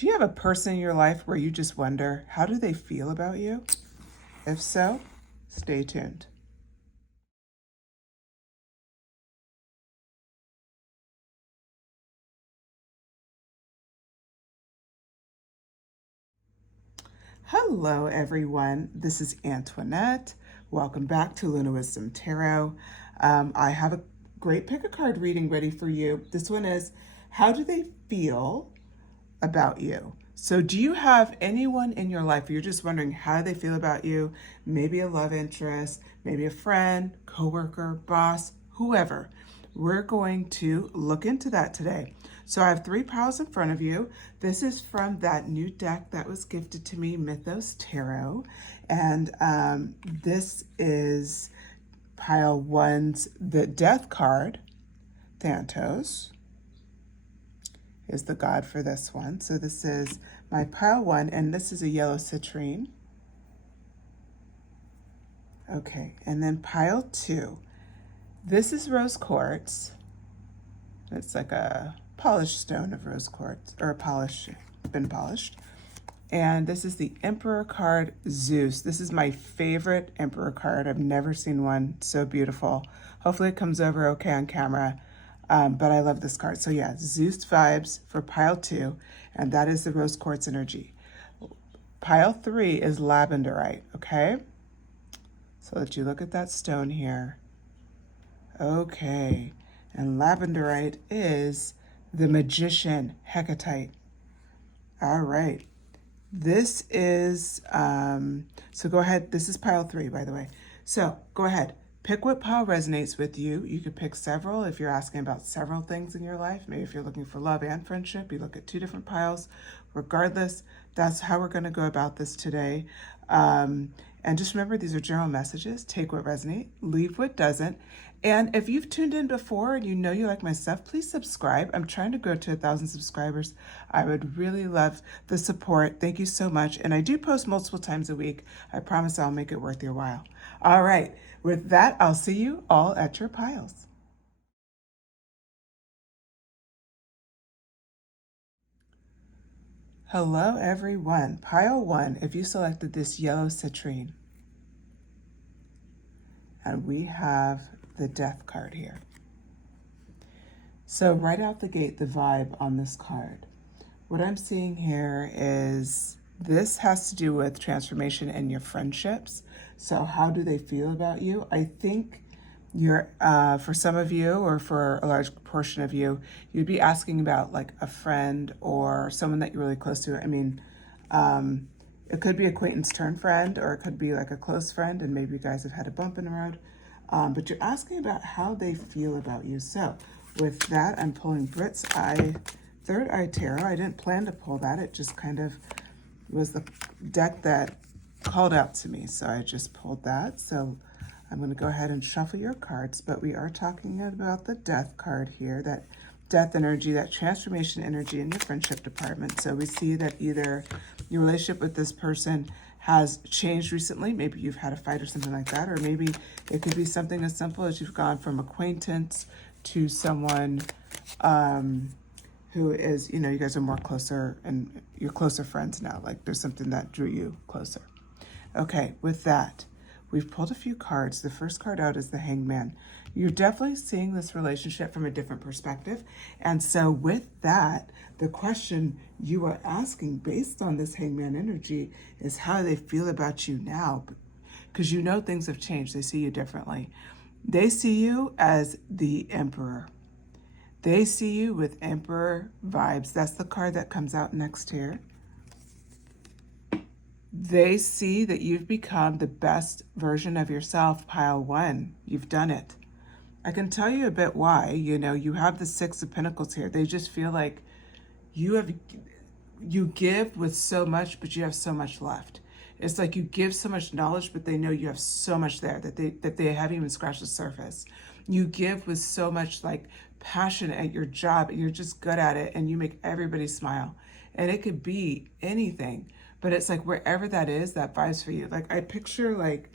Do you have a person in your life where you just wonder, how do they feel about you? If so, stay tuned. Hello, everyone. This is Antoinette. Welcome back to Luna Wisdom Tarot. I have a great pick a card reading ready for you. This one is, how do they feel about you? So do you have anyone in your life where you're just wondering how they feel about you? Maybe a love interest, maybe a friend, coworker, boss, whoever. We're going to look into that today. So I have 3 piles in front of you. This is from that new deck that was gifted to me, Mythos Tarot. And this is pile 1's the Death card. Thanatos is the god for this one. So this is my pile 1, and this is a yellow citrine. Okay, and then pile 2. This is rose quartz. It's like a polished stone of rose quartz, or been polished. And this is the Emperor card, Zeus. This is my favorite Emperor card. I've never seen one so beautiful. Hopefully it comes over okay on camera. But I love this card. So yeah, Zeus vibes for pile 2, and that is the rose quartz energy. Pile 3 is lavenderite, okay? So let you look at that stone here. Okay, and lavenderite is the magician, Hecatite. All right, this is, so go ahead, this is pile 3, by the way. So go ahead, pick what pile resonates with you. You could pick several if you're asking about several things in your life. Maybe if you're looking for love and friendship, you look at 2 different piles. Regardless, that's how we're going to go about this today. And just remember, these are general messages. Take what resonates, leave what doesn't. And if you've tuned in before and you know you like my stuff, please subscribe. I'm trying to grow to 1,000 subscribers. I would really love the support. Thank you so much. And I do post multiple times a week. I promise I'll make it worth your while. All right. With that, I'll see you all at your piles. Hello, everyone. Pile 1, if you selected this yellow citrine. And we have the Death card here. So right out the gate, the vibe on this card. What I'm seeing here is this has to do with transformation in your friendships. So how do they feel about you? I think you're, for some of you, or for a large portion of you, you'd be asking about like a friend or someone that you're really close to. I mean, it could be acquaintance turned friend, or it could be like a close friend, and maybe you guys have had a bump in the road. But you're asking about how they feel about you. So with that, I'm pulling Brit's Third Eye Tarot. I didn't plan to pull that. It just kind of was the deck that called out to me. So I just pulled that. So I'm going to go ahead and shuffle your cards. But we are talking about the Death card here, that death energy, that transformation energy in your friendship department. So we see that either your relationship with this person has changed recently. Maybe you've had a fight or something like that, or maybe it could be something as simple as you've gone from acquaintance to someone who is, you know, you guys are more closer and you're closer friends now. Like there's something that drew you closer. Okay, with that, we've pulled a few cards. The first card out is the Hangman. You're definitely seeing this relationship from a different perspective. And so with that, the question you are asking based on this Hangman energy is how they feel about you now. Because you know things have changed. They see you differently. They see you as the Emperor. They see you with Emperor vibes. That's the card that comes out next here. They see that you've become the best version of yourself, pile 1. You've done it. I can tell you a bit why. You know, you have the 6 of Pentacles here. They just feel like you give with so much, but you have so much left. It's like you give so much knowledge, but they know you have so much there that they haven't even scratched the surface. You give with so much like passion at your job, and you're just good at it, and you make everybody smile. And it could be anything, but it's like wherever that is, that vibes for you. Like I picture, like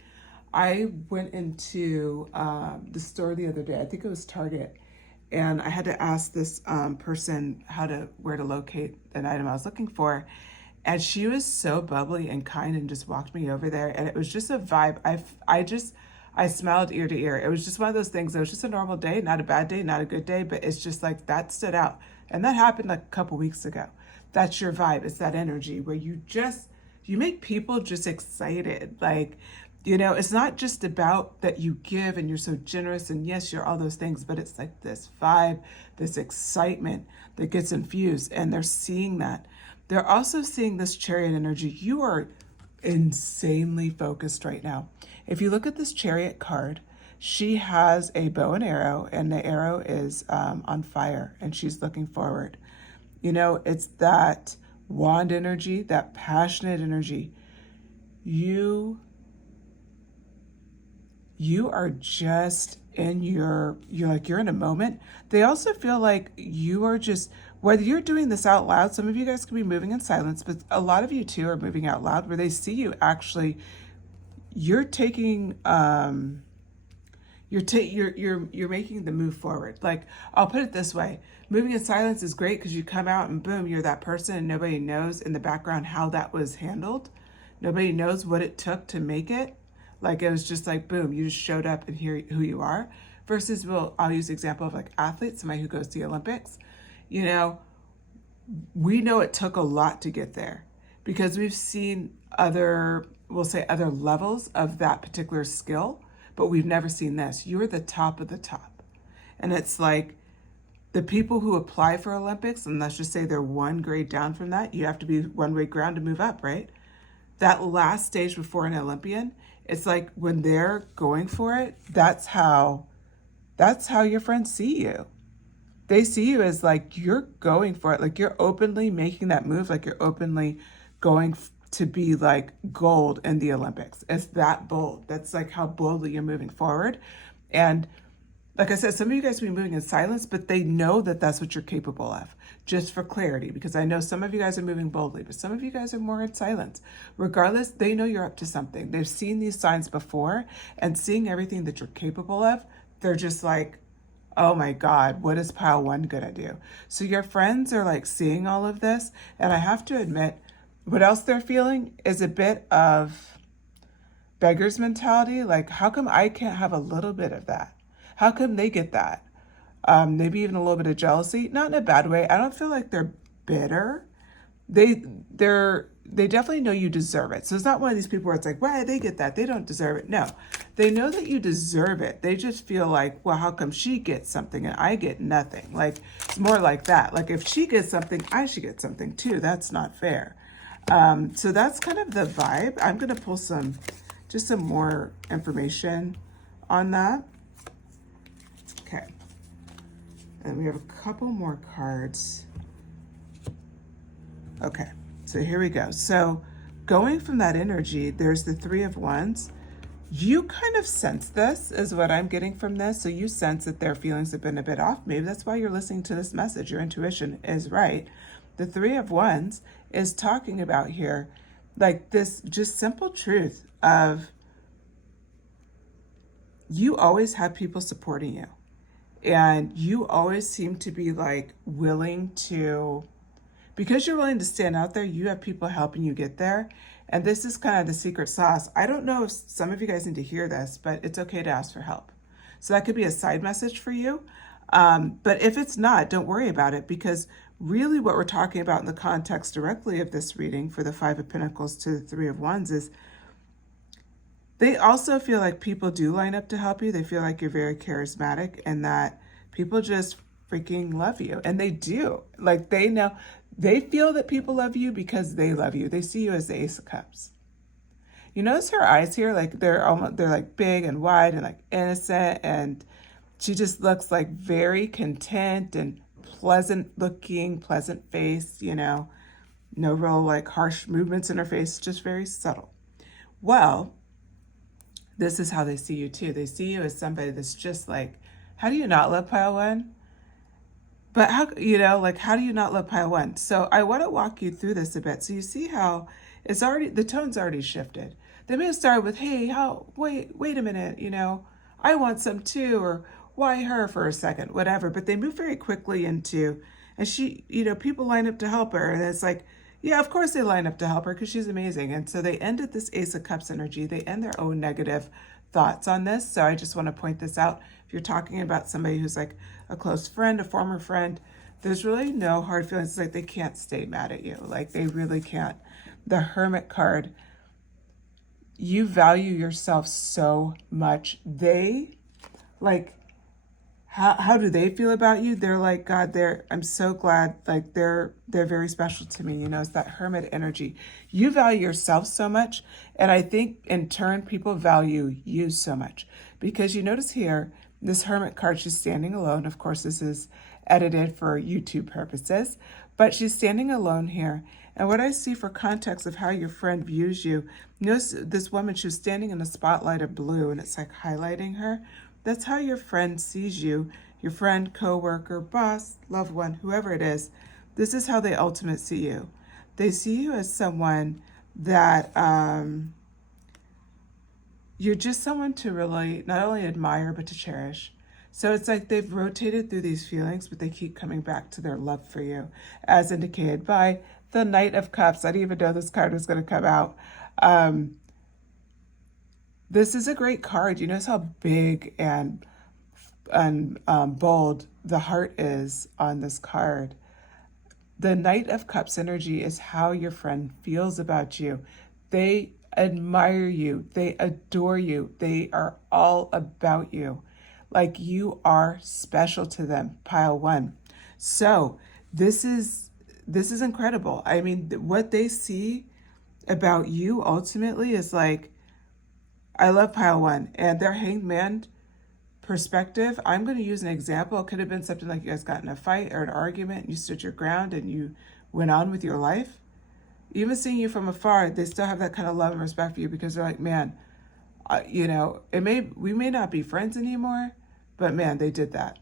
I went into the store the other day. I think it was Target, And I had to ask this person where to locate an item I was looking for. And she was so bubbly and kind and just walked me over there. And it was just a vibe. I smiled ear to ear. It was just one of those things. It was just a normal day, not a bad day, not a good day, but it's just like that stood out. And that happened like a couple weeks ago. That's your vibe. It's that energy where you make people just excited. Like, it's not just about that you give and you're so generous and yes, you're all those things, but it's like this vibe, this excitement that gets infused, and they're seeing that. They're also seeing this Chariot energy. You are insanely focused right now. If you look at this Chariot card, she has a bow and arrow, and the arrow is on fire, and she's looking forward. It's that wand energy, that passionate energy. You are just you're in a moment. They also feel like you are just, whether you're doing this out loud, some of you guys could be moving in silence, but a lot of you too are moving out loud, where they see you actually, you're taking, you're making the move forward. Like, I'll put it this way. Moving in silence is great because you come out and boom, you're that person, and nobody knows in the background how that was handled. Nobody knows what it took to make it. Like, it was just like, boom, you just showed up and here who you are. Versus, I'll use the example of like athletes, somebody who goes to the Olympics. We know it took a lot to get there because we've seen other levels of that particular skill, but we've never seen this. You're the top of the top. And it's like the people who apply for Olympics, and let's just say they're one grade down from that, you have to be one grade down to move up, right? That last stage before an Olympian, it's like when they're going for it, that's how your friends see you. They see you as like you're going for it, like you're openly making that move, like you're openly going to be like gold in the Olympics. It's that bold. That's like how boldly you're moving forward. And like I said, some of you guys will be moving in silence, but they know that that's what you're capable of. Just for clarity, because I know some of you guys are moving boldly, but some of you guys are more in silence. Regardless, they know you're up to something. They've seen these signs before, and seeing everything that you're capable of, they're just like, oh my God, what is pile one gonna do? So your friends are like seeing all of this, and I have to admit, what else they're feeling is a bit of beggar's mentality. Like, how come I can't have a little bit of that? How come they get that? Maybe even a little bit of jealousy, not in a bad way. I don't feel like they're bitter. They definitely know you deserve it. So it's not one of these people where it's like, why they get that? They don't deserve it. No, they know that you deserve it. They just feel like, well, how come she gets something and I get nothing? Like, it's more like that. Like, if she gets something, I should get something too. That's not fair. So that's kind of the vibe. I'm going to pull some more information on that. Okay. And we have a couple more cards. Okay, so here we go. So going from that energy, there's the Three of Wands. You kind of sense this, is what I'm getting from this. So you sense that their feelings have been a bit off. Maybe that's why you're listening to this message. Your intuition is right. The Three of Wands is talking about here, like this just simple truth of you always have people supporting you. And you always seem to be like willing to, because you're willing to stand out there, you have people helping you get there. And this is kind of the secret sauce. I don't know if some of you guys need to hear this, but it's okay to ask for help. So that could be a side message for you. But if it's not, don't worry about it, because really what we're talking about in the context directly of this reading for the Five of Pentacles to the Three of Wands is they also feel like people do line up to help you. They feel like you're very charismatic and that people just freaking love you. And they do. Like, they know, they feel that people love you because they love you. They see you as the Ace of Cups. You notice her eyes here, like they're like big and wide and like innocent, and she just looks like very content and pleasant looking, pleasant face, no real like harsh movements in her face, just very subtle. Well, this is how they see you too. They see you as somebody that's just like, how do you not love pile one? But how do you not love pile one? So I want to walk you through this a bit. So you see how the tone's already shifted. They may have started with, hey, wait a minute, I want some too, why her for a second, whatever. But they move very quickly into, and she, people line up to help her. And it's like, yeah, of course they line up to help her because she's amazing. And so they ended this Ace of Cups energy. They end their own negative thoughts on this. So I just want to point this out. If you're talking about somebody who's like a close friend, a former friend, there's really no hard feelings. It's like they can't stay mad at you. Like they really can't. The Hermit card, you value yourself so much. They, like, how do they feel about you? They're like, God, I'm so glad, like they're very special to me. It's that Hermit energy. You value yourself so much. And I think in turn, people value you so much, because you notice here, this Hermit card, she's standing alone. Of course, this is edited for YouTube purposes, but she's standing alone here. And what I see for context of how your friend views you, notice this woman, she's standing in a spotlight of blue and it's like highlighting her. That's how your friend sees you, your friend, coworker, boss, loved one, whoever it is. This is how they ultimately see you. They see you as someone that you're just someone to really not only admire, but to cherish. So it's like they've rotated through these feelings, but they keep coming back to their love for you, as indicated by the Knight of Cups. I didn't even know this card was going to come out. This is a great card. You notice how big and bold the heart is on this card. The Knight of Cups energy is how your friend feels about you. They admire you. They adore you. They are all about you. Like you are special to them, pile one. So this is incredible. I mean, what they see about you ultimately is like, I love pile one, and their Hanged Man perspective. I'm going to use an example. It could have been something like you guys got in a fight or an argument and you stood your ground and you went on with your life. Even seeing you from afar, they still have that kind of love and respect for you, because they're like, man, we may not be friends anymore, but man, they did that.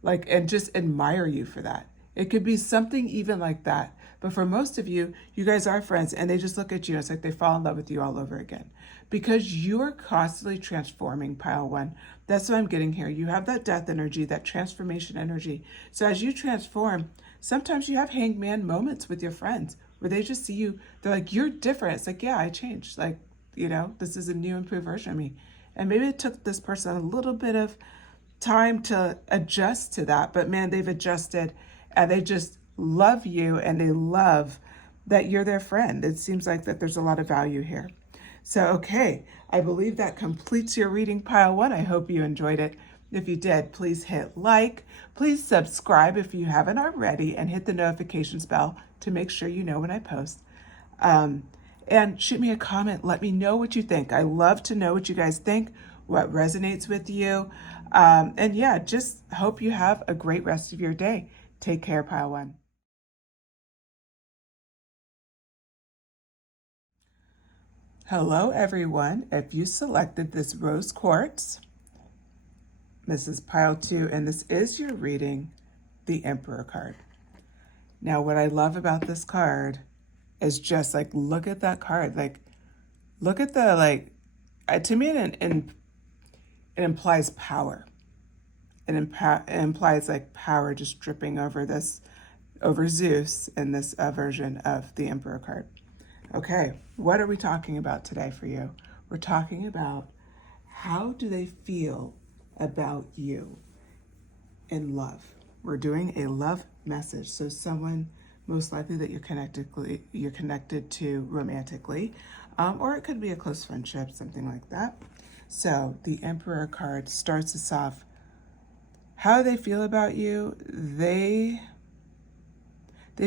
Like, and just admire you for that. It could be something even like that. But for most of you, you guys are friends, and they just look at you. It's like they fall in love with you all over again, because you're constantly transforming, pile one. That's what I'm getting here. You have that death energy, that transformation energy. So as you transform, sometimes you have Hanged Man moments with your friends where they just see you. They're like, you're different. It's like, yeah, I changed. Like, this is a new, improved version of me. And maybe it took this person a little bit of time to adjust to that, but man, they've adjusted, and they just love you, and they love that you're their friend. It seems like that there's a lot of value here. So, okay, I believe that completes your reading, pile one. I hope you enjoyed it. If you did, please hit like, please subscribe if you haven't already, and hit the notifications bell to make sure you know when I post. And shoot me a comment. Let me know what you think. I love to know what you guys think, what resonates with you. And yeah, just hope you have a great rest of your day. Take care, pile one. Hello, everyone. If you selected this rose quartz, this is pile two, and this is your reading, the Emperor card. Now, what I love about this card is just like, look at that card. Like, look at the, like, to me, it implies power. It implies like power just dripping over Zeus in this version of the Emperor card. Okay, what are we talking about today for you? We're talking about, how do they feel about you in love? We're doing a love message. So someone most likely that you're connected to romantically, or it could be a close friendship, something like that. So the Emperor card starts us off. How do they feel about you? They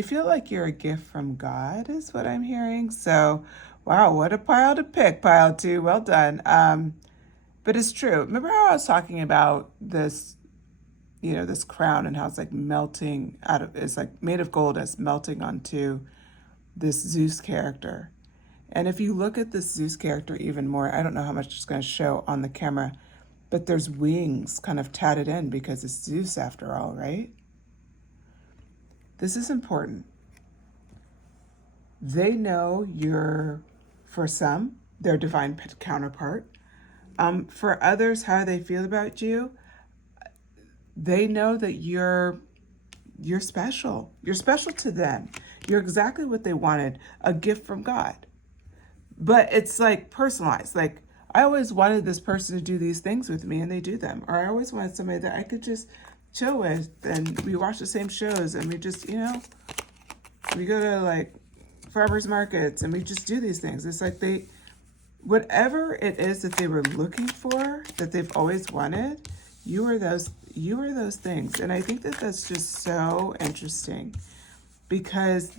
feel like you're a gift from God, is what I'm hearing. So, wow, what a pile to pick, pile two. Well done. But it's true. Remember how I was talking about this, this crown, and how it's like melting it's like made of gold, it's melting onto this Zeus character. And if you look at this Zeus character even more, I don't know how much it's going to show on the camera, but there's wings kind of tatted in because it's Zeus after all, right? This is important. They know you're, for some, their divine counterpart. For others, how they feel about you, they know that you're special. You're special to them. You're exactly what they wanted, a gift from God. But it's like personalized. Like, I always wanted this person to do these things with me, and they do them. Or I always wanted somebody that I could just chill with, and we watch the same shows, and we just, we go to like farmers markets, and we just do these things. It's like whatever it is that they were looking for, that they've always wanted, you are those things. And I think that that's just so interesting, because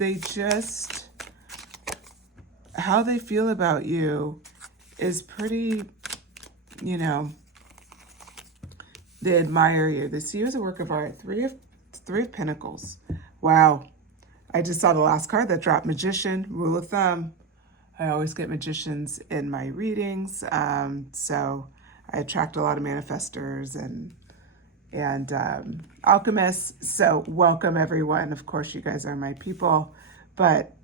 how they feel about you is pretty, they admire you. They see you as a work of art. Three of Pentacles. Wow. I just saw the last card that dropped, Magician, rule of thumb. I always get magicians in my readings. So I attract a lot of manifestors and alchemists. So welcome, everyone. Of course, you guys are my people, but,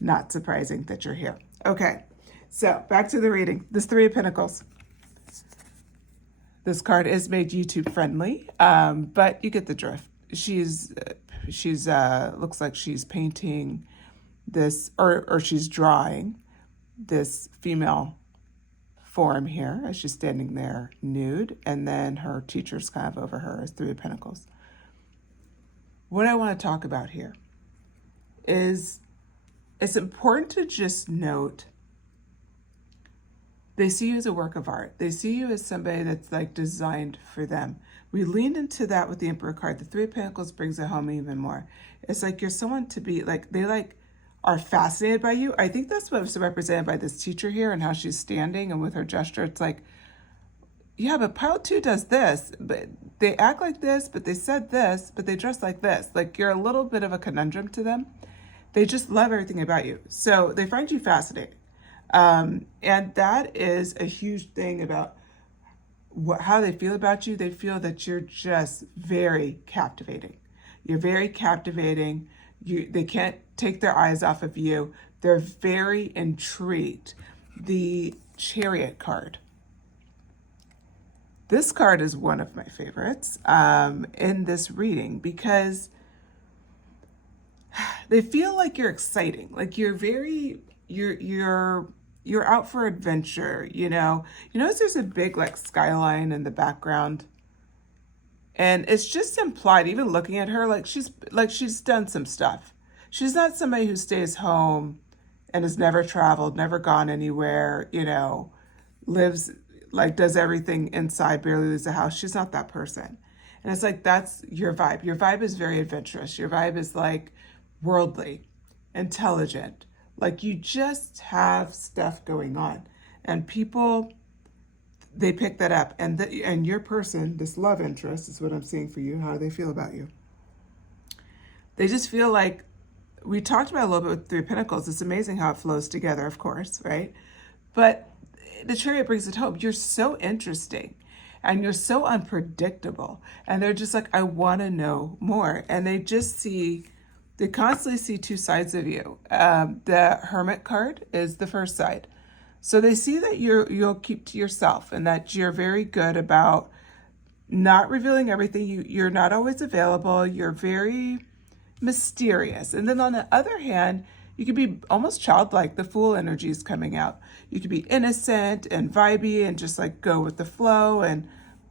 not surprising that you're here. Okay, so back to the reading. This Three of Pentacles. This card is made YouTube friendly, but you get the drift. She's looks like she's painting this, or she's drawing this female form here as she's standing there nude, and then her teacher's kind of over her as Three of Pentacles. What I want to talk about here is it's important to just note they see you as a work of art. They see you as somebody that's like designed for them. We leaned into that with the Emperor card. The Three of Pentacles brings it home even more. It's like you're someone to be like, they like are fascinated by you. I think that's what's represented by this teacher here and how she's standing and with her gesture. It's like, yeah, but pile two does this, but they act like this, but they said this, but they dress like this. Like, you're a little bit of a conundrum to them. They just love everything about you. So they find you fascinating. And that is a huge thing about how they feel about you. They feel that you're just very captivating. You're very captivating. They can't take their eyes off of you. They're very intrigued. The Chariot card. This card is one of my favorites in this reading, because they feel like you're exciting. Like you're out for adventure, You notice there's a big like skyline in the background. And it's just implied, even looking at her, like she's done some stuff. She's not somebody who stays home and has never traveled, never gone anywhere, lives, like does everything inside, barely leaves the house. She's not that person. And it's like, that's your vibe. Your vibe is very adventurous. Your vibe is like worldly, intelligent. Like you just have stuff going on. And people, they pick that up. And your person, this love interest is what I'm seeing for you. How do they feel about you? They just feel like, we talked about a little bit with Three of Pentacles. It's amazing how it flows together, of course, right? But the Chariot brings it home. You're so interesting and you're so unpredictable. And they're just like, I want to know more. And they constantly see two sides of you. The Hermit card is the first side. So they see that you'll keep to yourself and that you're very good about not revealing everything. You're not always available. You're very mysterious. And then on the other hand, you could be almost childlike. The Fool energy is coming out. You could be innocent and vibey and just like go with the flow and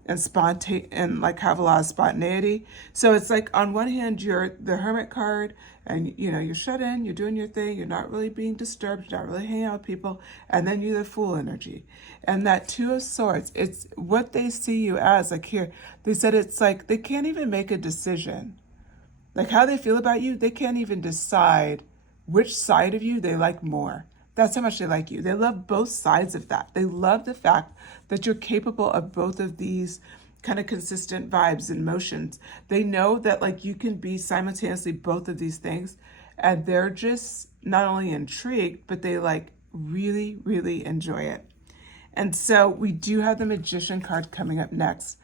like have a lot of spontaneity. So it's like on one hand, you're the Hermit card and you're shut in, you're doing your thing, you're not really being disturbed, you're not really hanging out with people, and then you're the Fool energy. And that Two of Swords, it's what they see you as. Like here, they said it's like they can't even make a decision. Like how they feel about you, they can't even decide which side of you they like more. That's how much they like you. They love both sides of that. They love the fact that you're capable of both of these kind of consistent vibes and motions. They know that like you can be simultaneously both of these things, and they're just not only intrigued, but they like really, really enjoy it. And so we do have the Magician card coming up next.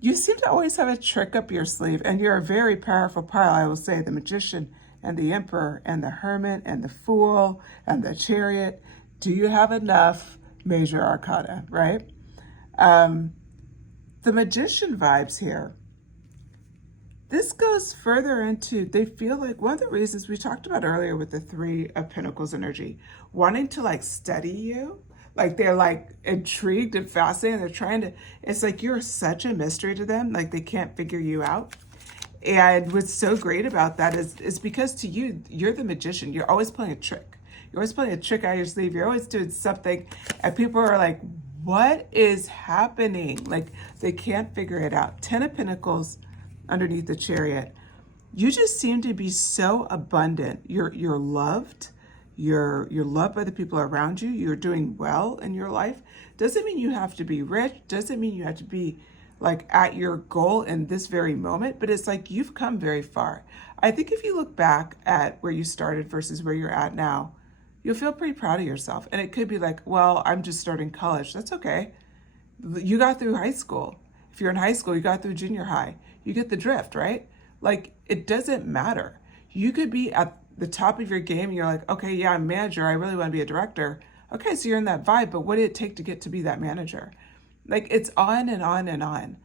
You seem to always have a trick up your sleeve, and you're a very powerful pile, I will say. The Magician and the Emperor and the Hermit and the Fool and the Chariot. Do you have enough major arcana, right? the Magician vibes here. This goes further into, they feel like one of the reasons we talked about earlier with the Three of Pentacles energy, wanting to like study you, like they're like intrigued and fascinated. They're trying to, it's like you're such a mystery to them, like they can't figure you out. And what's so great about that is because to you, you're the magician. You're always playing a trick. You're always playing a trick out your sleeve. You're always doing something. And people are like, what is happening? Like they can't figure it out. 10 of Pentacles underneath the Chariot. You just seem to be so abundant. You're loved. You're loved by the people around you. You're doing well in your life. Doesn't mean you have to be rich. Doesn't mean you have to be like at your goal in this very moment, but it's like you've come very far. I think if you look back at where you started versus where you're at now, you'll feel pretty proud of yourself. And it could be like, well, I'm just starting college. That's okay. You got through high school. If you're in high school, you got through junior high. You get the drift, right? Like, it doesn't matter. You could be at the top of your game and you're like, okay, yeah, I'm manager. I really want to be a director. Okay, so you're in that vibe, but what did it take to get to be that manager? Like, it's on and on and on.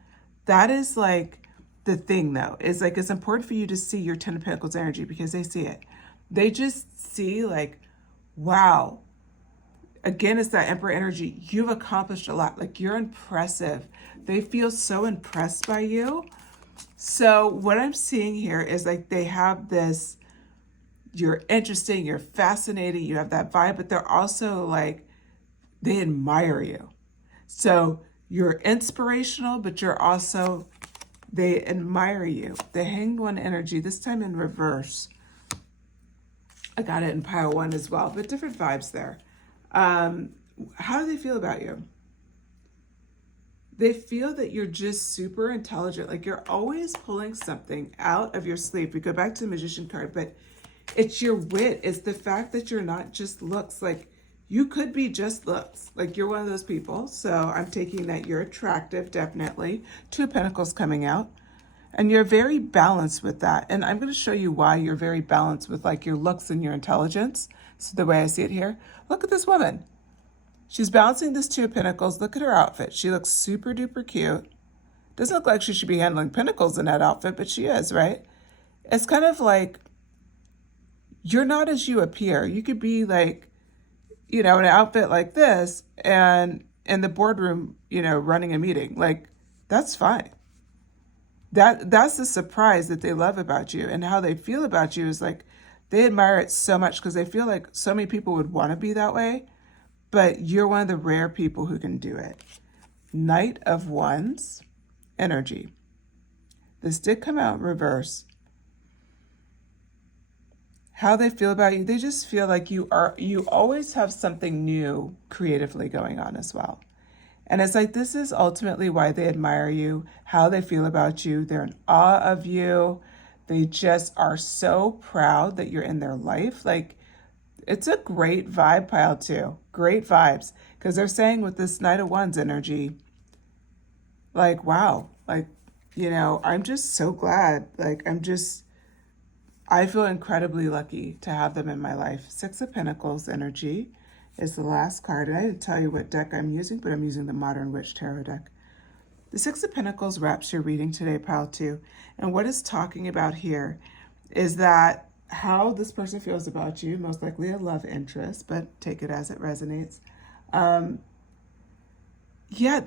That is like the thing, though, is like it's important for you to see your 10 of Pentacles energy because they see it. They just see like, wow. Again, it's that Emperor energy. You've accomplished a lot. Like, you're impressive. They feel so impressed by you. So what I'm seeing here is like they have this, you're interesting, you're fascinating, you have that vibe, but they're also like, they admire you. So you're inspirational, but you're also, they admire you. The Hanged One energy, this time in reverse. I got it in pile one as well, but different vibes there. How do they feel about you? They feel that you're just super intelligent. Like you're always pulling something out of your sleeve. We go back to the Magician card, but it's your wit. It's the fact that you're not just looks. Like you could be just looks. Like you're one of those people. So I'm taking that you're attractive, definitely. Two of Pentacles coming out. And you're very balanced with that. And I'm going to show you why you're very balanced with like your looks and your intelligence. So the way I see it here. Look at this woman. She's balancing this Two of Pentacles. Look at her outfit. She looks super duper cute. Doesn't look like she should be handling pentacles in that outfit, but she is, right? It's kind of like you're not as you appear. You could be like, you know, in an outfit like this and in the boardroom, you know, running a meeting. Like, that's fine. That's the surprise that they love about you, and how they feel about you is like they admire it so much because they feel like so many people would want to be that way. But you're one of the rare people who can do it. Knight of Wands energy. This did come out in reverse. How they feel about you, they just feel like you always have something new creatively going on as well. And it's like, this is ultimately why they admire you, how they feel about you. They're in awe of you. They just are so proud that you're in their life. Like, it's a great vibe pile too. Great vibes. Because they're saying with this Knight of Wands energy, like, wow, like, you know, I'm just so glad. Like, I feel incredibly lucky to have them in my life. Six of Pentacles energy is the last card. And I didn't tell you what deck I'm using, but I'm using the Modern Witch Tarot deck. The Six of Pentacles wraps your reading today, pile two. And what it's talking about here is that how this person feels about you, most likely a love interest, but take it as it resonates. Yeah,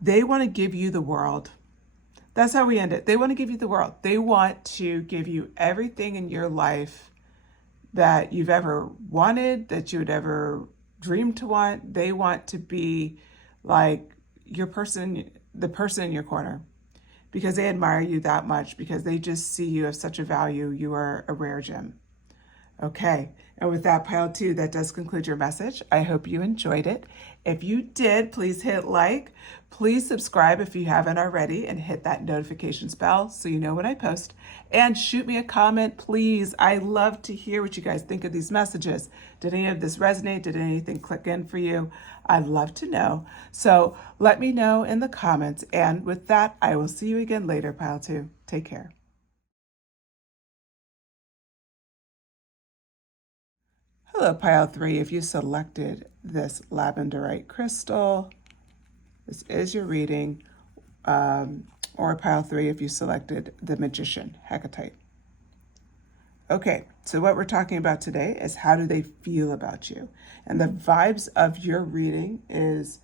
they want to give you the world. That's how we end it. They want to give you the world. They want to give you everything in your life that you've ever wanted, that you would ever dream to want. They want to be like the person in your corner, because they admire you that much, because they just see you as such a value. You are a rare gem. Okay, and with that, pile two, that does conclude your message. I hope you enjoyed it. If you did, please hit like. Please subscribe if you haven't already, and hit that notifications bell so you know when I post. And shoot me a comment, please. I love to hear what you guys think of these messages. Did any of this resonate? Did anything click in for you? I'd love to know. So let me know in the comments. And with that, I will see you again later, pile two. Take care. Hello, pile three. If you selected this lavenderite crystal, This is your reading, or pile 3 if you selected the Magician, Hecatite. Okay, so what we're talking about today is how do they feel about you? And the vibes of your reading is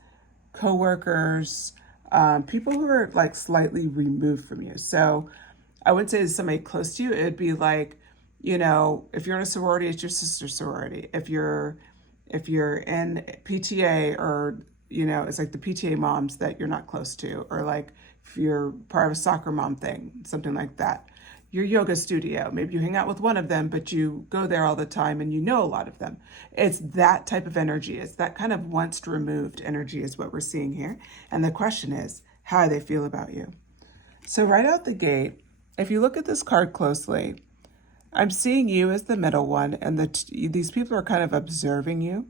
coworkers, people who are like slightly removed from you. So I would say to somebody close to you, it'd be like, you know, if you're in a sorority, it's your sister's sorority. If you're in PTA, or, you know, it's like the PTA moms that you're not close to, or like if you're part of a soccer mom thing, something like that. Your yoga studio, maybe you hang out with one of them, but you go there all the time and you know a lot of them. It's that type of energy. It's that kind of once removed energy is what we're seeing here. And the question is, how do they feel about you? So right out the gate, if you look at this card closely, I'm seeing you as the middle one, and these people are kind of observing you.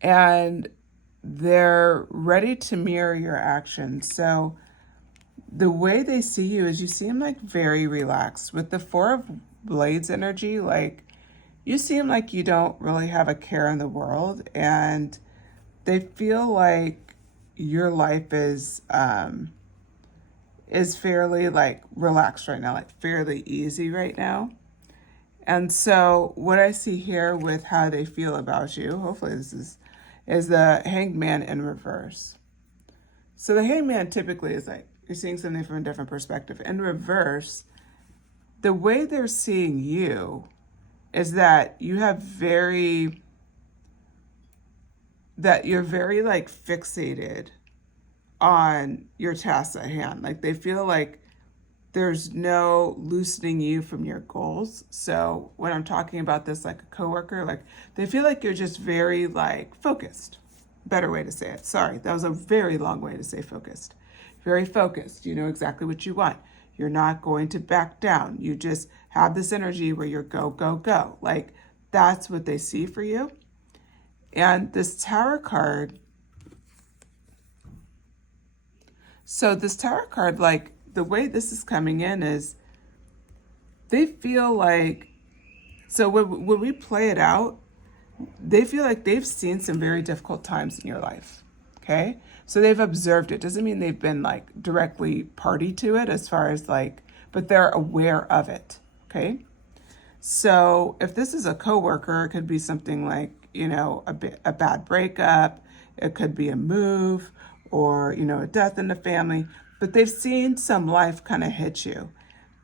And they're ready to mirror your actions. So the way they see you is you seem like very relaxed. With the Four of Blades energy, like you seem like you don't really have a care in the world, and they feel like your life is fairly like relaxed right now, like fairly easy right now. And so what I see here with how they feel about you, hopefully this is the Hanged Man in reverse. So the Hanged Man typically is like, you're seeing something from a different perspective. In reverse, the way they're seeing you is that you're very like fixated on your tasks at hand. Like they feel like there's no loosening you from your goals. So when I'm talking about this, like a coworker, like they feel like you're just very like focused. Better way to say it. Sorry, that was a very long way to say focused. Very focused. You know exactly what you want. You're not going to back down. You just have this energy where you're go, go, go. Like that's what they see for you. And this Tower card. So this Tower card, like the way this is coming in is they feel like, so when we play it out, they feel like they've seen some very difficult times in your life. Okay. So they've observed it. Doesn't mean they've been like directly party to it as far as like, but they're aware of it. Okay. So if this is a coworker, it could be something like, you know, a bad breakup. It could be a move, or, you know, a death in the family, but they've seen some life kind of hit you.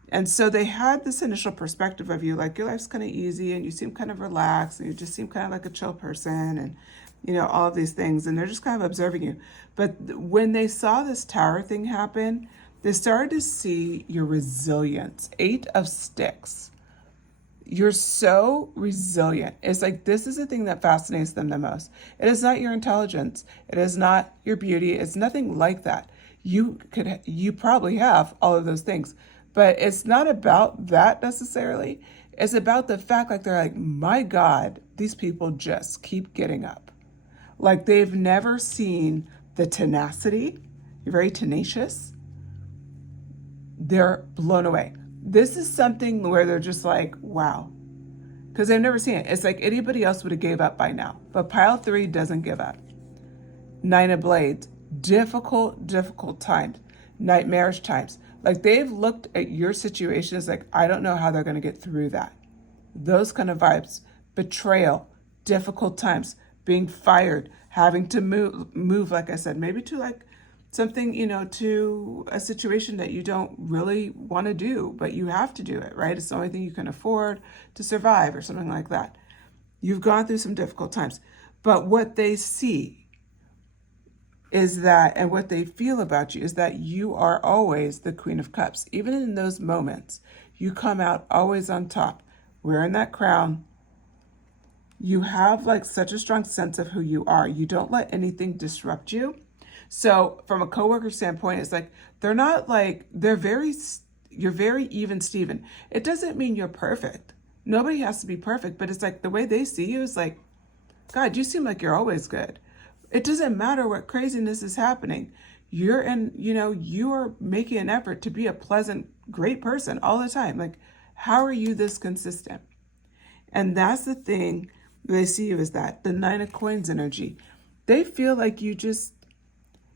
And so they had this initial perspective of you, like your life's kind of easy and you seem kind of relaxed and you just seem kind of like a chill person, and, you know, all of these things. And they're just kind of observing you. But when they saw this Tower thing happen, they started to see your resilience. 8 of Sticks. You're so resilient. It's like, this is the thing that fascinates them the most. It is not your intelligence. It is not your beauty. It's nothing like that. You probably have all of those things, but it's not about that necessarily. It's about the fact, like, they're like, my God, these people just keep getting up. Like they've never seen the tenacity. You're very tenacious. They're blown away. This is something where they're just like, wow, because they've never seen it. It's like anybody else would have gave up by now, but pile 3 doesn't give up. 9 of Blades, difficult times, nightmarish times. Like they've looked at your situation as like, I don't know how they're going to get through that. Those kind of vibes. Betrayal, difficult times, being fired, having to move, like I said, maybe to like something, you know, to a situation that you don't really want to do, but you have to do it, right? It's the only thing you can afford to survive or something like that. You've gone through some difficult times, but what they see is that, and what they feel about you is that you are always the Queen of Cups. Even in those moments, you come out always on top, wearing that crown. You have like such a strong sense of who you are. You don't let anything disrupt you. So from a coworker standpoint, it's like, they're not like, you're very even Steven. It doesn't mean you're perfect. Nobody has to be perfect, but it's like the way they see you is like, God, you seem like you're always good. It doesn't matter what craziness is happening. You are making an effort to be a pleasant, great person all the time. Like, how are you this consistent? And that's the thing they see you as that, the 9 of Coins energy. They feel like you just,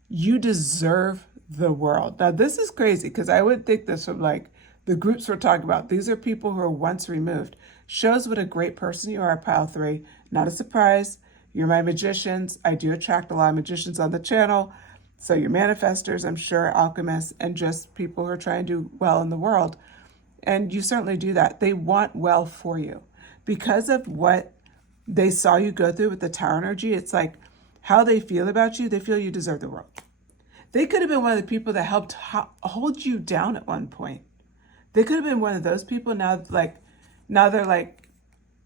You deserve the world. Now, this is crazy because I would think this from like the groups we're talking about. These are people who are once removed. Shows what a great person you are, pile 3. Not a surprise. You're my magicians. I do attract a lot of magicians on the channel. So you're manifestors, I'm sure, alchemists, and just people who are trying to do well in the world. And you certainly do that. They want well for you. Because of what they saw you go through with the Tower energy, it's like how they feel about you, they feel you deserve the world. They could have been one of the people that helped hold you down at one point. They could have been one of those people. Now they're like,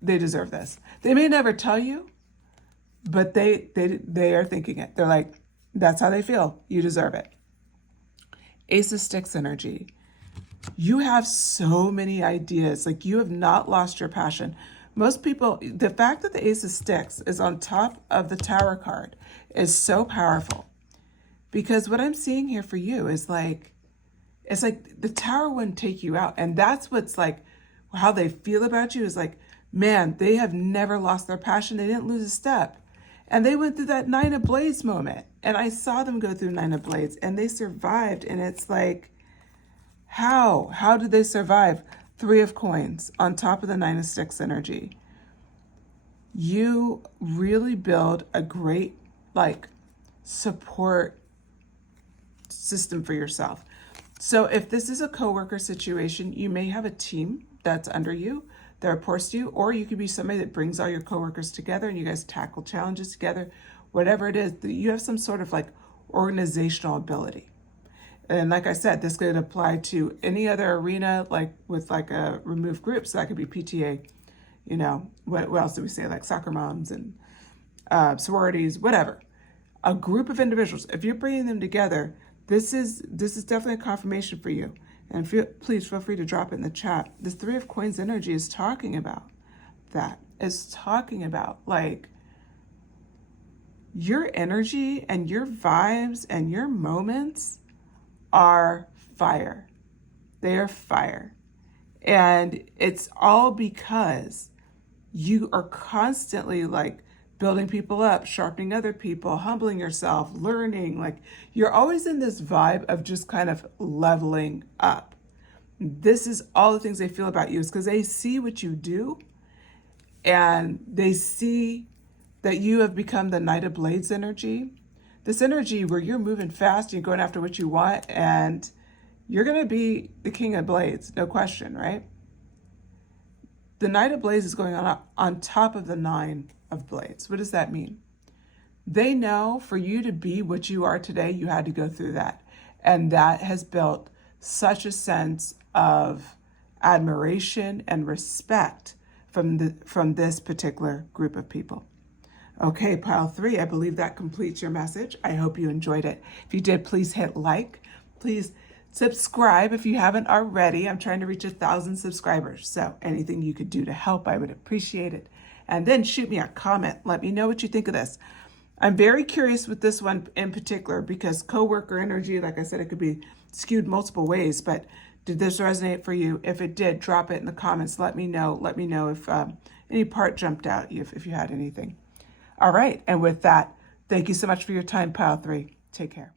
they deserve this. They may never tell you, but they are thinking it. They're like, that's how they feel. You deserve it. Ace of Sticks energy. You have so many ideas. Like, you have not lost your passion. Most people, the fact that the Ace of Sticks is on top of the Tower card is so powerful. Because what I'm seeing here for you is like, it's like the Tower wouldn't take you out. And that's what's like, how they feel about you is like, man, they have never lost their passion. They didn't lose a step. And they went through that 9 of Blades moment. And I saw them go through 9 of Blades and they survived. And it's like, how? How did they survive? 3 of Coins on top of the 9 of Sticks energy. You really build a great, like, support system for yourself. So if this is a coworker situation, you may have a team that's under you that reports to you, or you could be somebody that brings all your coworkers together and you guys tackle challenges together. Whatever it is, you have some sort of like organizational ability. And like I said, this could apply to any other arena, like with like a removed group. So that could be PTA, you know, what else do we say? Like soccer moms and sororities, whatever. A group of individuals, if you're bringing them together, this is definitely a confirmation for you. And please feel free to drop it in the chat. This 3 of Coins energy is talking about that. It's talking about like your energy and your vibes and your moments are fire. They are fire. And it's all because you are constantly like building people up, sharpening other people, humbling yourself, learning. Like, you're always in this vibe of just kind of leveling up. This is all the things they feel about you, is because they see what you do and they see that you have become the Knight of Blades energy. This energy where you're moving fast, you're going after what you want, and you're going to be the King of Blades, no question, right? The Knight of Blades is going on top of the 9 of Blades. What does that mean? They know for you to be what you are today, you had to go through that. And that has built such a sense of admiration and respect from this particular group of people. Okay, pile 3, I believe that completes your message. I hope you enjoyed it. If you did, please hit like. Please subscribe if you haven't already. I'm trying to reach 1,000 subscribers. So anything you could do to help, I would appreciate it. And then shoot me a comment. Let me know what you think of this. I'm very curious with this one in particular because coworker energy, like I said, it could be skewed multiple ways. But did this resonate for you? If it did, drop it in the comments. Let me know. Let me know if any part jumped out at you, if you had anything. All right. And with that, thank you so much for your time, pile 3. Take care.